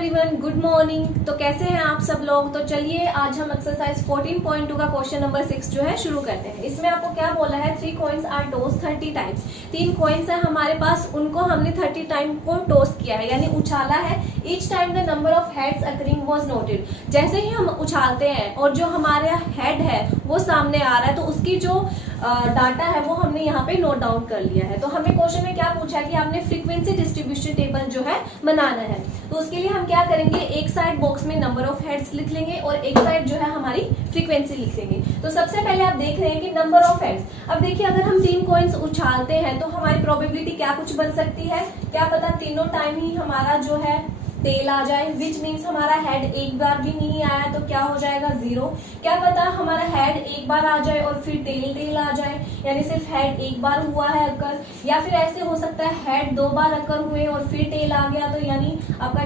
Everyone, good morning. तो कैसे हैं आप सब लोग। तो चलिए आज हम एक्सरसाइज 14.2 का क्वेश्चन नंबर 6 जो है शुरू करते हैं। इसमें आपको क्या बोला है, 3 coins are tossed 30 times. 3 coins है हमारे पास, उनको हमने 30 टाइम को टॉस किया है यानी उछाला है। Each time the number of heads occurring was noted. जैसे ही हम उछालते हैं और जो हमारा हेड है वो सामने आ रहा है तो उसकी जो डाटा है वो हमने यहाँ पे नोट डाउन कर लिया है। तो हमें क्वेश्चन में क्या पूछा है कि आपने फ्रीक्वेंसी डिस्ट्रीब्यूशन टेबल जो है बनाना है। तो उसके लिए हम क्या करेंगे, एक साइड बॉक्स में नंबर ऑफ हेड्स लिख लेंगे और एक साइड जो है हमारी फ्रीक्वेंसी लिख लेंगे। तो सबसे पहले आप देख रहे हैं कि नंबर ऑफ हेड्स। अब देखिए अगर हम 3 कॉइन्स उछालते हैं तो हमारी प्रोबेबिलिटी क्या कुछ बन सकती है, क्या पता तीनों टाइम ही हमारा जो है टेल आ जाए, विच मीन्स हमारा हेड एक बार भी नहीं आया तो क्या हो जाएगा 0। क्या पता हमारा हेड एक बार आ जाए और फिर टेल आ जाए यानी सिर्फ हेड एक बार हुआ है अकर, या फिर ऐसे हो सकता है हेड 2 बार अकर हुए और फिर टेल आ गया तो यानी आपका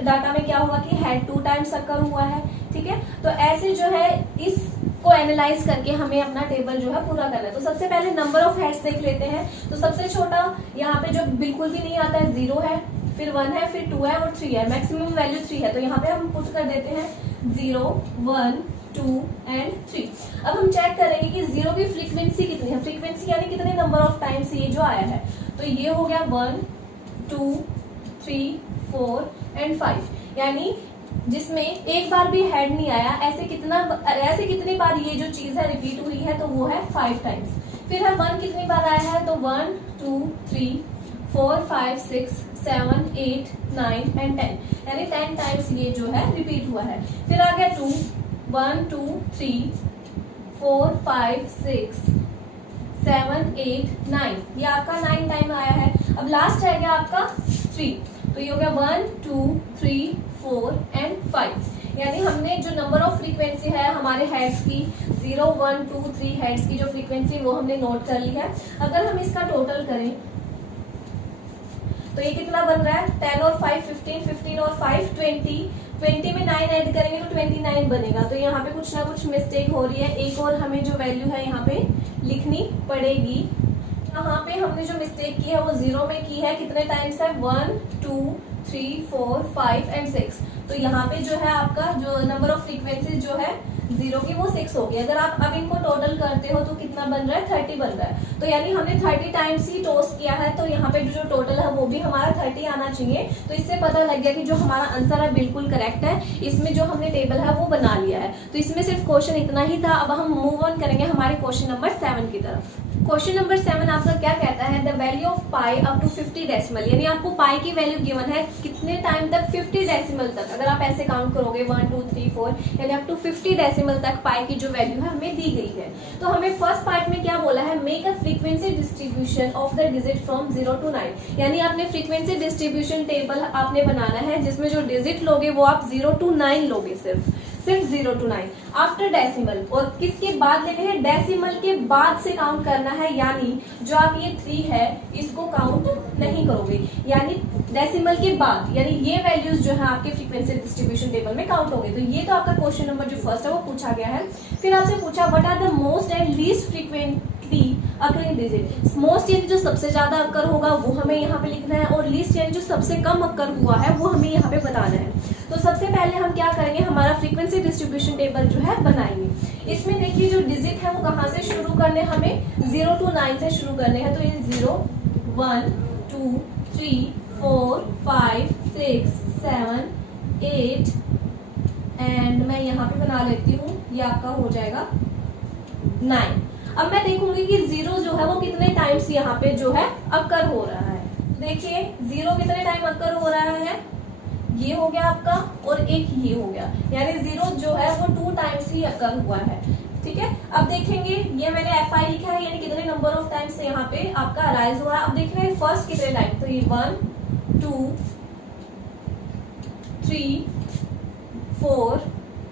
डाटा में क्या होगा कि हेड 2 टाइम्स अकर हुआ है। ठीक है, तो ऐसे जो है इस को एनालाइज करके हमें अपना टेबल जो है पूरा करना है। तो सबसे पहले नंबर ऑफ हेड्स देख लेते हैं। तो सबसे छोटा यहाँ पे जो बिल्कुल भी नहीं आता है 0 है, फिर 1 है, फिर 2 है और 3 है। मैक्सिमम वैल्यू 3 है तो यहाँ पे हम पुट कर देते हैं 0, 1, 2 एंड 3। अब हम चेक करेंगे कि 0 की फ्रीक्वेंसी कितनी है। फ्रीक्वेंसी यानी कितने नंबर ऑफ टाइम्स ये जो आया है। तो ये हो गया 1, 2, 3, 4 एंड 5 यानी जिसमें एक बार भी हेड नहीं आया। ऐसे कितनी बार ये जो चीज है रिपीट हुई है तो वो है 5 टाइम्स। फिर है 1 कितनी बार आया है तो 1, 2, 3, 4, 5, 6, 7, 8, 9 एंड 10 यानी 10 टाइम्स ये जो है रिपीट हुआ है। फिर आ गया 2, 1, 2, 3, 4, 5, 6, 7, 8, 9 ये आपका 9 टाइम आया है। अब लास्ट रह गया आपका 3 तो ये हो गया 1, 2, 3, 4 एंड 5 यानी हमने जो नंबर ऑफ फ्रीक्वेंसी है हमारे हेड्स की 0, 1, 2, 3 हेड्स की जो फ्रीक्वेंसी वो हमने नोट कर ली है। अगर हम इसका टोटल करें तो ये कितना बन रहा है 10 और 5 15, 15 और 5 20, 20 में 9 ऐड करेंगे तो 29 बनेगा। तो यहाँ पे कुछ ना कुछ मिस्टेक हो रही है, एक और हमें जो वैल्यू है यहाँ पे लिखनी पड़ेगी। यहाँ पे हमने जो मिस्टेक की है वो 0 में की है। कितने टाइम्स है 1, 2, 3, 4, 5 एंड 6। तो यहाँ पे जो है आपका जो नंबर ऑफ फ्रीक्वेंसी जो है 0 की वो 6 होगी। अगर आप अब इनको टोटल करते हो तो कितना बन रहा है 30 बन रहा है। तो यानी हमने 30 टाइम्स ही टॉस किया है तो यहाँ पे जो टोटल है वो भी हमारा 30 आना चाहिए। तो इससे पता लग गया कि जो हमारा आंसर है बिल्कुल करेक्ट है। इसमें जो हमने टेबल है वो बना लिया है। तो इसमें सिर्फ क्वेश्चन इतना ही था। अब हम मूव ऑन करेंगे हमारे क्वेश्चन नंबर 7 की तरफ। क्वेश्चन नंबर 7 आपका क्या कहता है, the value of pi up to 50 decimal यानी आपको पाई की वैल्यू गिवन है कितने टाइम तक 50 डेसिमल तक। अगर आप ऐसे काउंट करोगे 1, 2, 3, 4 यानी अप टू 50 डेसिमल तक पाई की जो वैल्यू है हमें दी गई है। तो हमें फर्स्ट पार्ट में क्या बोला है, make a frequency distribution of the digit from 0 to 9 यानी आपने फ्रीक्वेंसी डिस्ट्रीब्यूशन टेबल आपने बनाना है जिसमें जो डिजिट लोगे वो आप 0 to 9 लोगे, सिर्फ 0 to 9 आफ्टर डेसिमल। और किसके बाद लेने हैं, डेसिमल के बाद से काउंट करना है यानी जो आप ये 3 है इसको काउंट नहीं करोगे यानी डेसिमल के बाद यानी ये वैल्यूज जो है आपके फ्रीक्वेंसी डिस्ट्रीब्यूशन टेबल में काउंट होंगे। तो ये तो आपका क्वेश्चन नंबर जो फर्स्ट है वो पूछा गया है। फिर आपसे पूछा what are the most and least frequently occurring digit. Most यानी जो सबसे ज्यादा अक्कर होगा वो हमें यहाँ पे लिखना है और लीस्ट यानी जो सबसे कम अक्कर हुआ है वो हमें यहाँ पे बताना है। तो सबसे पहले हम क्या करेंगे, हमारा फ्रीक्वेंसी डिस्ट्रीब्यूशन टेबल जो है बनाएंगे। इसमें देखिए जो डिजिट है वो कहाँ से शुरू करने, हमें 0 to 9 से शुरू करने हैं। तो ये 0, 1, 2, 3, 4, 5, 6, 7, 8 एंड मैं यहाँ पे बना लेती हूँ, ये आपका हो जाएगा 9। अब मैं देखूंगी कि 0 जो है वो कितने टाइम्स यहाँ पे जो है अक्कर हो रहा है। देखिए 0 कितने टाइम अक्कर हो रहा है, ये हो गया आपका और एक ये हो गया यानी 0 जो है वो 2 टाइम्स ही अकर हुआ है। ठीक है, अब देखेंगे ये मैंने FI लिखा है यानी कितने नंबर ऑफ टाइम्स यहाँ पे आपका अराइज हुआ है। अब देखेंगे फर्स्ट कितने टाइम, तो ये 1, 2, 3, 4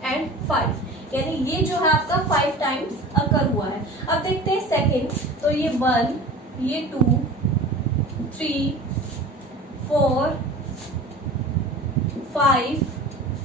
एंड 5 यानी ये जो है आपका 5 टाइम्स अकर हुआ है। अब देखते हैं सेकेंड, तो ये 1, ये 2, 3, 4, 5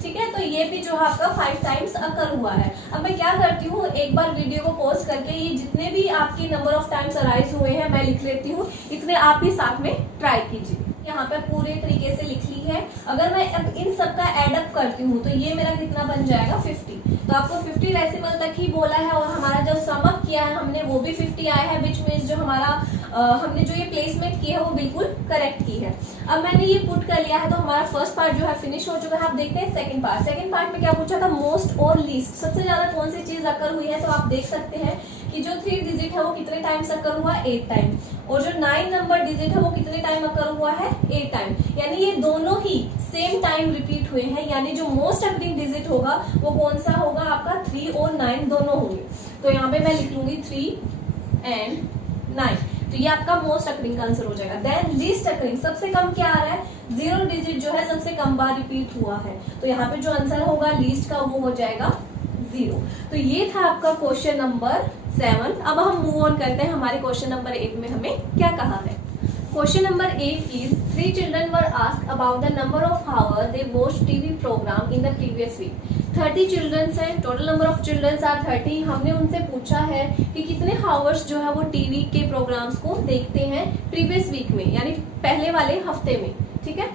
ठीक है, तो ये भी जो है आपका 5 टाइम्स अकर हुआ है। अब मैं क्या करती हूँ, एक बार वीडियो को पॉज करके ये जितने भी आपके नंबर ऑफ टाइम्स अराइज हुए हैं मैं लिख लेती हूँ, इतने आप भी साथ में ट्राई कीजिए। यहाँ पे पूरे तरीके से लिख ली है। अगर मैं अब इन सब का एडअप करती हूँ तो ये मेरा कितना बन जाएगा 50। तो आपको 50 डेसिमल तक ही बोला है और हमारा जो सम अप किया है हमने वो भी 50 आया है, विच मीन्स जो हमारा हमने जो ये प्लेसमेंट की है वो बिल्कुल करेक्ट की है। अब मैंने ये पुट कर लिया है तो हमारा फर्स्ट पार्ट जो है फिनिश हो चुका है। आप देखते हैं सेकंड पार्ट। सेकंड पार्ट में क्या पूछा था, मोस्ट और लीस्ट, सबसे ज्यादा कौन सी चीज अकर हुई है। तो आप देख सकते हैं कि जो 3 डिजिट है वो कितने टाइम्स अकर हुआ, 8 टाइम, और जो 9 नंबर डिजिट है वो कितने टाइम अकर हुआ है, 8 टाइम। यानी ये दोनों ही सेम टाइम रिपीट हुए हैं। यानी जो मोस्ट अकरिंग डिजिट होगा वो कौन सा होगा आपका, 3 और 9 दोनों होंगे। तो यहाँ पे मैं लिख लूंगी 3 एंड 9। तो ये आपका मोस्ट अकरिंग का आंसर हो जाएगा। देन लीस्ट अकरिंग, सबसे कम क्या आ रहा है, 0 डिजिट जो है सबसे कम बार रिपीट हुआ है। तो यहाँ पे जो आंसर होगा लीस्ट का वो हो जाएगा 0। तो ये था आपका क्वेश्चन नंबर 7। अब हम मूव ऑन करते हैं हमारे क्वेश्चन नंबर 8 में हमें क्या कहा है। Question number 8 is 3 children were asked about the number of hours they watched TV program in the previous week. 30 children है, total number of childrens are 30। हमने उनसे पूछा है कि कितने हावर्स जो है वो टीवी के प्रोग्राम्स को देखते हैं प्रीवियस वीक में, यानी पहले वाले हफ्ते में। ठीक है,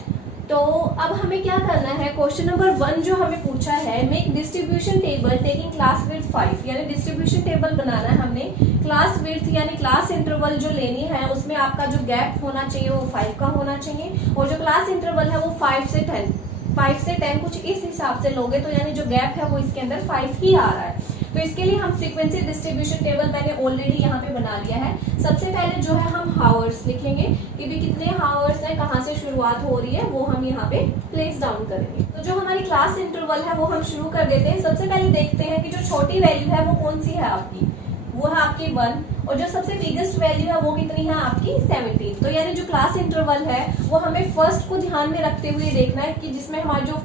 तो अब हमें क्या करना है, क्वेश्चन नंबर 1 जो हमें पूछा है, make distribution table taking class width 5, यानी डिस्ट्रीब्यूशन टेबल बनाना है हमने। क्लास विड्थ यानी क्लास इंटरवल जो लेनी है उसमें आपका जो गैप होना चाहिए वो 5 का होना चाहिए, और जो क्लास इंटरवल है वो 5 से 10 कुछ इस हिसाब से लोगे तो यानी जो गैप है वो इसके अंदर 5 ही आ रहा है। तो इसके लिए हम फ्रीक्वेंसी डिस्ट्रीब्यूशन टेबल मैंने ऑलरेडी यहाँ पे बना लिया है। सबसे पहले जो है हम हावर्स लिखेंगे कि भी कितने हावर्स है, कहाँ से शुरुआत हो रही है, वो हम यहाँ पे प्लेस डाउन करेंगे। तो जो हमारी क्लास इंटरवल है वो हम शुरू कर देते हैं। सबसे पहले देखते हैं कि जो छोटी वैल्यू है वो कौन सी है आपकी, वो है आपकी 1, और जो सबसे बिगेस्ट वैल्यू है वो कितनी है आपकी 17। तो यानी जो क्लास इंटरवल है वो हमें फर्स्ट को ध्यान में रखते हुए देखना है कि जिसमें हमारा जो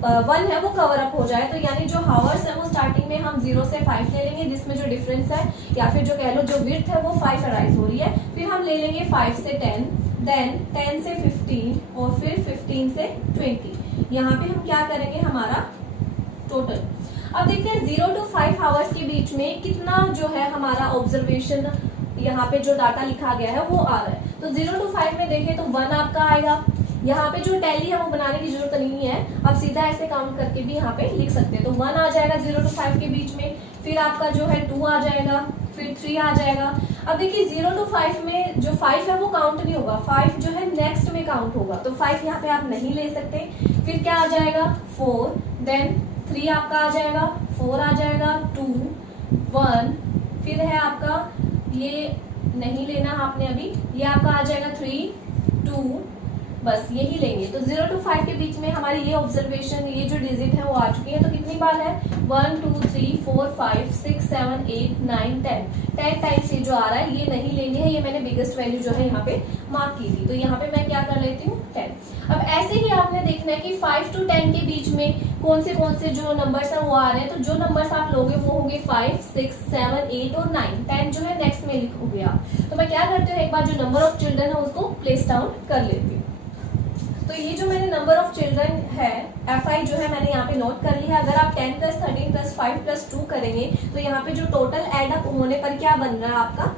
1 है वो कवर अप हो जाए। तो यानी जो हावर्स है वो स्टार्टिंग में हम 0 से 5 ले लेंगे, जिसमें जो डिफरेंस है या फिर जो कह लो जो विड्थ है वो 5 अराइज हो रही है। फिर हम ले लेंगे 5 से 10, देन 10 से 15 और फिर 15 से 20। यहाँ पे हम क्या करेंगे, हमारा टोटल। अब देखते हैं 0 to 5 आवर्स के बीच में कितना जो है हमारा ऑब्जर्वेशन यहाँ पे जो डाटा लिखा गया है वो आ रहा है। तो 0 to 5 में देखें तो 1 आपका आएगा। यहाँ पे जो टैली है वो बनाने की जरूरत नहीं है, आप सीधा ऐसे काउंट करके भी यहाँ पे लिख सकते हैं। तो 1 आ जाएगा 0 to 5 के बीच में, फिर आपका जो है 2 आ जाएगा, फिर 3 आ जाएगा। अब देखिए 0 to 5 में जो 5 है वो काउंट नहीं होगा, 5 जो है नेक्स्ट में काउंट होगा। तो 5 यहाँ पे आप नहीं ले सकते। फिर क्या आ जाएगा 4, देन 3 आपका आ जाएगा, 4 आ जाएगा, 2, 1, फिर है आपका ये नहीं लेना आपने अभी, ये आपका आ जाएगा 3, 2, बस यही लेंगे। तो 0 to 5 के बीच में हमारी ये ऑब्जर्वेशन, ये जो डिजिट है वो आ चुकी है। तो कितनी बार है, 1, 2, 3, 4, 5, 6, 7, 8, 9, 10 टाइम्स ये जो आ रहा है ये नहीं लेंगे है। ये मैंने बिगेस्ट वैल्यू जो है यहाँ पे मार्क की थी, तो यहाँ पे मैं क्या कर लेती हूँ 10। अब ऐसे ही आपने देखना है कि 5 to 10 के बीच में कौन से जो नंबर्स है वो आ रहे हैं। तो जो नंबर्स आप लोगे वो होंगे 5, 6, 7, 8 और 9, 10 जो है नेक्स्ट में लिखोगे आप। तो मैं क्या करती हूँ, एक बार जो नंबर ऑफ चिल्ड्रन है उसको प्लेस डाउन कर लेती हूँ। तो ये जो मैंने नंबर ऑफ चिल्ड्रन है FI जो है मैंने यहाँ पे नोट कर लिया है। अगर आप 10 + 13 + 5 + 2 करेंगे तो यहाँ पे जो टोटल एड अप होने पर क्या बन रहा है आपका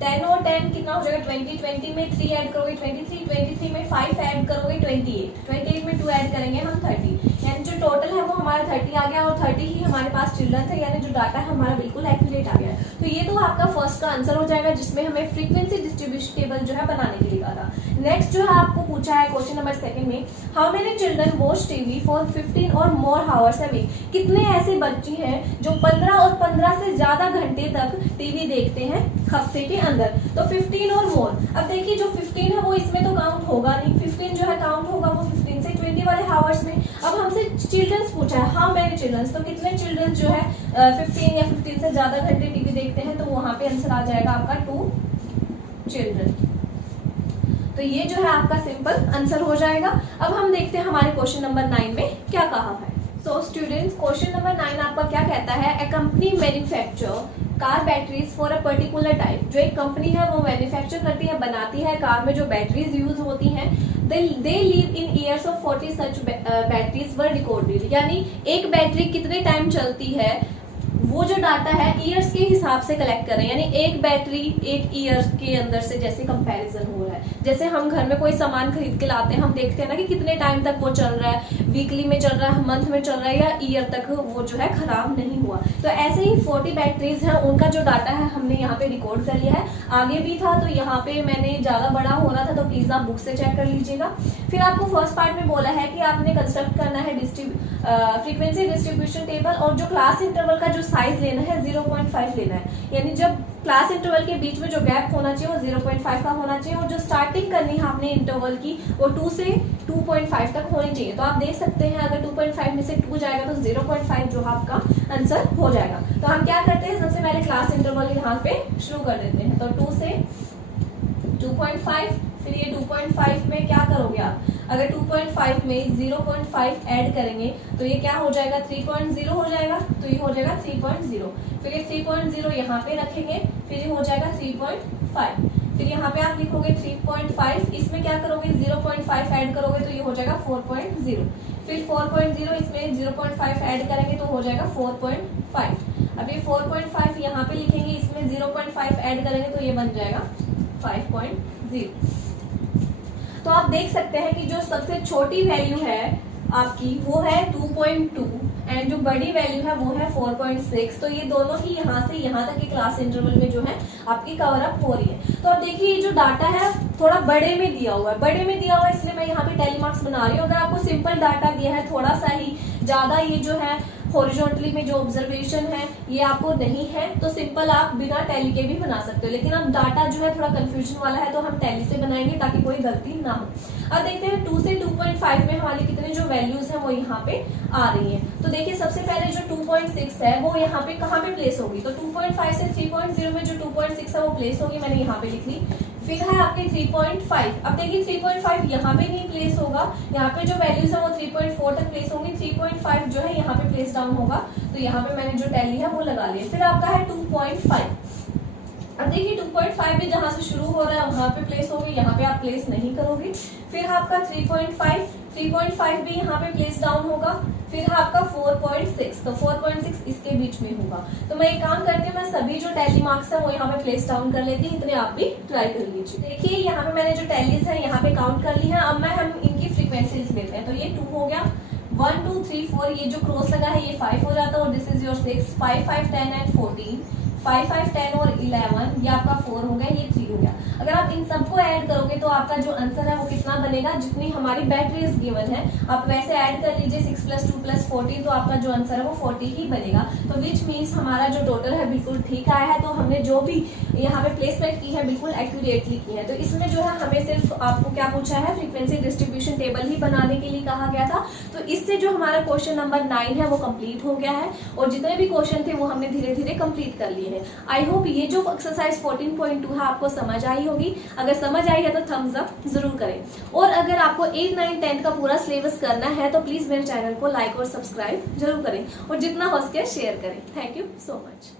10 और 10 कितना हो जाएगा 20, 20 में 3 ऐड करोगे 23, 23 में 5 ऐड करोगे 28, 28 में 2 ऐड करेंगे हम 30, यानी जो टोटल है वो हमारा 30 आ गया और 30 ही हमारे पास चिल्ड्रन थे, यानी जो डाटा है हमारा बिल्कुल एक्यूरेट आ गया। तो ये तो आपका फर्स्ट का आंसर हो जाएगा जिसमें हमें फ्रीक्वेंसी डिस्ट्रीब्यूशन टेबल जो है बनाने के लिए कहा था। नेक्स्ट जो है आपको पूछा है क्वेश्चन नंबर 2 में, how many children watch TV for 15 और मोर आवर्स अ वीक। कितने ऐसे बच्चे हैं जो 15 और 15 से ज्यादा घंटे तक टीवी देखते हैं हफ्ते के अंदर। तो 15 और मोर, अब देखिए जो 15 है वो इसमें तो काउंट होगा नहीं, 15 जो है काउंट होगा वो 15 से 20 वाले आवर्स में। अब हमसे चिल्ड्रंस पूछा है, हाउ मेनी चिल्ड्रंस, तो कितने चिल्ड्रंस जो है 15 या 15 से ज्यादा घंटे टीवी देखते हैं। तो वहां पे आंसर आ जाएगा आपका 2 चिल्ड्रन। तो ये जो है आपका सिंपल आंसर हो जाएगा। अब हम देखते हैं हमारे क्वेश्चन नंबर 9 में क्या कहा है। सो स्टूडेंट्स, क्वेश्चन नंबर 9 आपका क्या कहता है, a company manufacture car batteries for a particular type. जो एक कंपनी है वो मैन्युफैक्चर करती है, बनाती है कार में जो बैटरीज यूज होती हैं। They live in years of 40 such batteries were recorded, यानी एक बैटरी कितने टाइम चलती है वो जो डाटा है ईयर्स के हिसाब से कलेक्ट कर रहे हैं, यानी एक बैटरी 8 ईयर्स के अंदर से जैसे कंपैरिजन हो रहा है। जैसे हम घर में कोई सामान खरीद के लाते हैं, हम देखते हैं ना कि कितने टाइम तक वो चल रहा है, वीकली में चल रहा है, मंथ में चल रहा है, या ईयर तक वो जो है खराब नहीं हुआ। तो ऐसे ही 40 बैटरीज हैं, उनका जो डाटा है हमने यहाँ पे रिकॉर्ड कर लिया है। आगे भी था तो यहाँ पे मैंने ज्यादा बड़ा हो रहा था, तो प्लीज आप बुक से चेक कर लीजिएगा। फिर आपको फर्स्ट पार्ट में बोला है कि आपने कंस्ट्रक्ट करना है फ्रीक्वेंसी डिस्ट्रीब्यूशन टेबल, और जो क्लास इंटरवल का जो साइज लेना है 0.5 लेना है, यानी जब क्लास इंटरवल के बीच में जो गैप होना चाहिए वो 0.5 का होना चाहिए, और जो स्टार्टिंग करनी है आपने इंटरवल की वो 2 से 2.5 तक होनी चाहिए। तो आप देख सकते हैं अगर 2.5 में से 2 जाएगा तो 0.5 जो आपका आंसर हो जाएगा। तो हम क्या करते हैं, सबसे पहले क्लास इंटरवल यहाँ पे शुरू कर देते हैं। तो 2 से 2.5, फिर ये 2.5 में क्या करोगे आप, अगर 2.5 में 0.5 ऐड करेंगे तो ये क्या हो जाएगा, 3.0 हो जाएगा। तो ये हो जाएगा 3.0, फिर ये 3.0 यहाँ पे रखेंगे, फिर ये हो जाएगा 3.5, फिर यहाँ पे आप लिखोगे 3.5, इसमें क्या करोगे 0.5 ऐड करोगे तो ये हो जाएगा 4.0, फिर 4.0 इसमें 0.5 ऐड करेंगे तो हो जाएगा 4.5। अब ये 4.5 यहाँ पे लिखेंगे, इसमें 0.5 ऐड करेंगे तो ये बन जाएगा 5.0। तो आप देख सकते हैं कि जो सबसे छोटी वैल्यू है आपकी वो है 2.2 एंड जो बड़ी वैल्यू है वो है 4.6। तो ये दोनों ही यहाँ से यहाँ तक की क्लास इंटरवल में जो है आपकी कवर अप हो रही है। तो अब देखिए ये जो डाटा है थोड़ा बड़े में दिया हुआ है, बड़े में दिया हुआ है इसलिए मैं यहाँ पे टैली मार्क्स बना रही हूँ। अगर आपको सिंपल डाटा दिया है, थोड़ा सा ही ज्यादा ये जो है हॉरिजॉन्टली में जो ऑब्जर्वेशन है ये आपको नहीं है, तो सिंपल आप बिना टैली के भी बना सकते हो। लेकिन अब डाटा जो है थोड़ा कंफ्यूजन वाला है तो हम टैली से बनाएंगे ताकि कोई गलती ना हो। अब देखते हैं 2 से 2.5 में हमारी कितने जो वैल्यूज है वो यहाँ पे आ रही है। तो देखिए सबसे पहले जो 2.6 है वो यहाँ पे कहाँ पे प्लेस होगी, तो 2.5 से 3.0 में जो 2.6 है वो प्लेस होगी, मैंने यहाँ पे लिख ली। फिर है आपके 3.5, अब देखिए 3.5 यहाँ पे नहीं प्लेस होगा, यहाँ पे जो वैल्यूज है वो 3.4 तक प्लेस होंगी, 3.5 जो है यहाँ पे प्लेस डाउन होगा, तो यहाँ पे मैंने जो टैली है वो लगा लिया। फिर आपका है 2.5, अब देखिए 2.5 भी जहां से शुरू हो रहा है वहां पे प्लेस होगी, यहाँ पे आप प्लेस नहीं करोगे। फिर आपका 3.5 भी यहाँ पे प्लेस डाउन होगा। फिर आपका 4.6, तो 4.6 इसके बीच में होगा। तो मैं एक काम करती हूँ, मैं सभी जो टैली मार्क्स है वो यहाँ पे प्लेस डाउन कर लेती हूँ, इतने आप भी ट्राई कर लीजिए। देखिए यहाँ पे मैंने जो टैलीज है यहाँ पे काउंट कर ली है। अब हम इनकी फ्रीक्वेंसी लिख देते हैं। तो ये 2 हो गया, 1 2 3 4, ये जो क्रॉस लगा है ये 5 हो जाता है, और दिस इज योर 6, 5 5 10 एंड 14, 5 5 10 और 11, ये आपका 4 हो गया, ये 3 हो गया। अगर आप इन सबको ऐड करोगे तो आपका जो आंसर है वो कितना बनेगा, जितनी हमारी बैटरीज गिवन है आप वैसे ऐड कर लीजिए, 6 + 2 + 14, तो आपका जो आंसर है वो 40 ही बनेगा। तो विच मीन्स हमारा जो टोटल है बिल्कुल ठीक आया है। तो हमने जो भी यहाँ पे प्लेसमेंट की है बिल्कुल एक्यूरेटली की है। तो इसमें जो है हमें सिर्फ आपको क्या पूछा है, फ्रीक्वेंसी डिस्ट्रीब्यूशन टेबल ही बनाने के लिए कहा गया था। तो इससे जो हमारा क्वेश्चन नंबर 9 है वो कंप्लीट हो गया है, और जितने भी क्वेश्चन थे वो हमने धीरे धीरे कंप्लीट कर लिए हैं। आई होप ये जो एक्सरसाइज 14.2 है आपको समझ आई होगी। अगर समझ आई है तो थम्स अप जरूर करें, और अगर आपको 8 9 10 का पूरा सिलेबस करना है तो प्लीज मेरे चैनल को लाइक और सब्सक्राइब जरूर करें, और जितना हो सके शेयर करें। Thank you so much.